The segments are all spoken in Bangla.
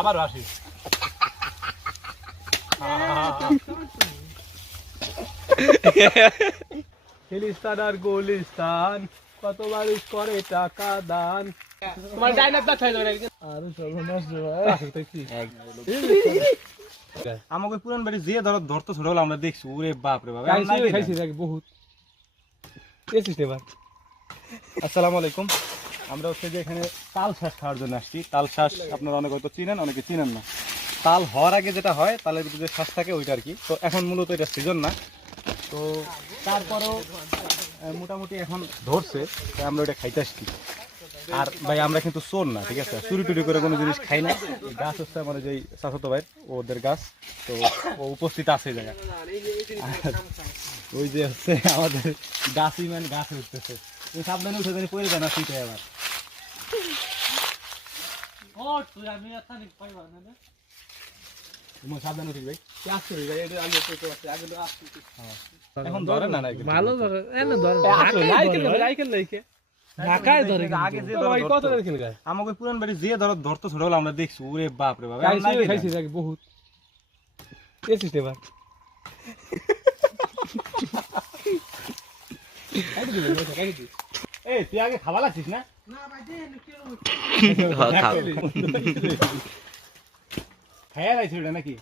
আবার আসি ফিলিস্তান আর গুলিস্তান কত মানুষ করে টাকা দান তোমার ডাইনার দা খাইলো আর সর্বনাশ আমাকে পুরান বাড়ি যে ধরতে ছোট হলো আমরা দেখছি ওরে বাপ রে বাপ খাইছি বহুত আসসালামু আলাইকুম। আমরা হচ্ছে যে এখানে তাল শ্বাস খাওয়ার জন্য আসছি। তাল শ্বাস আপনারা অনেকে হয়তো চিনেন, অনেকে চিনেন না। তাল হওয়ার আগে যেটা হয়, তালের ভিতরে যে শ্বাস থাকে ওইটা আর কি। তো এখন মূলত এটা সিজন না, তো তারপরেও মোটামুটি এখন ধরছে, তাই আমরা ওইটা খাইতে আসছি। আর ভাই আমরা কিন্তু চোর না, ঠিক আছে, চুরি টুরি করে কোনো জিনিস খাই না। এই গাছ হচ্ছে আমার যেই চাচাতো ভাই ওদের গাছ, তো ও উপস্থিত আছে এই জায়গায়। ওই যে হচ্ছে আমাদের গাছই মানে গাছে উঠতেছে, সাবধানে উঠে জানি পড়ে যায় না শীতে আবার। সাবধানে উঠিস ভাই, এখন ধরে না ভালো ধরে আমাকে পুরান বাড়ি যে ধরতে ছোট হলো আমরা দেখছি ওরে বাপ রে বাপ খাইছি বহুত এই তুই আগে খাওয়া লাগছিস না? খাইয়া যাইছিল এটা নাকি?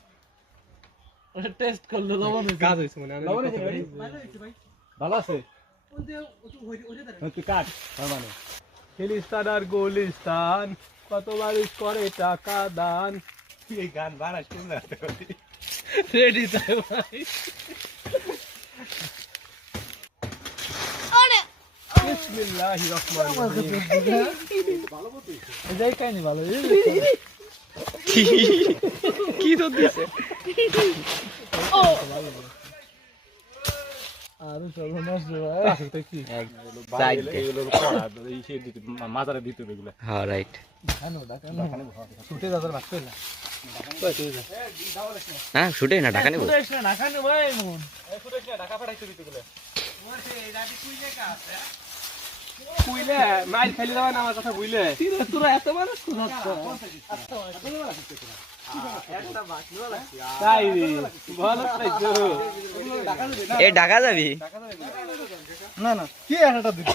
টেস্ট করলে লবণ কাজ হইছে মানে ভালো আছে তুই কাট মানে ফিলিস্তান আর গুলিস্তান কত মানুষ করে টাকা দান এই গান বানাস না রেডি তাই ভাই বিসমিল্লাহির রহমানির রহিম ভালো বলছিস এটাই কাহিনী ভালো কি তো দিছে ও আর সর্বনাশ মাজারে দিতে এগুলো। হ্যাঁ রাইট। হ্যাঁ শুটে না ঢাকা নেব। বুঝলে মাইল খাইলে যাবে না আমার কথা বুঝলে তোরা এত মানুষ তাই ভালো এ ঢাকা যাবি? না না কি একটা দিতে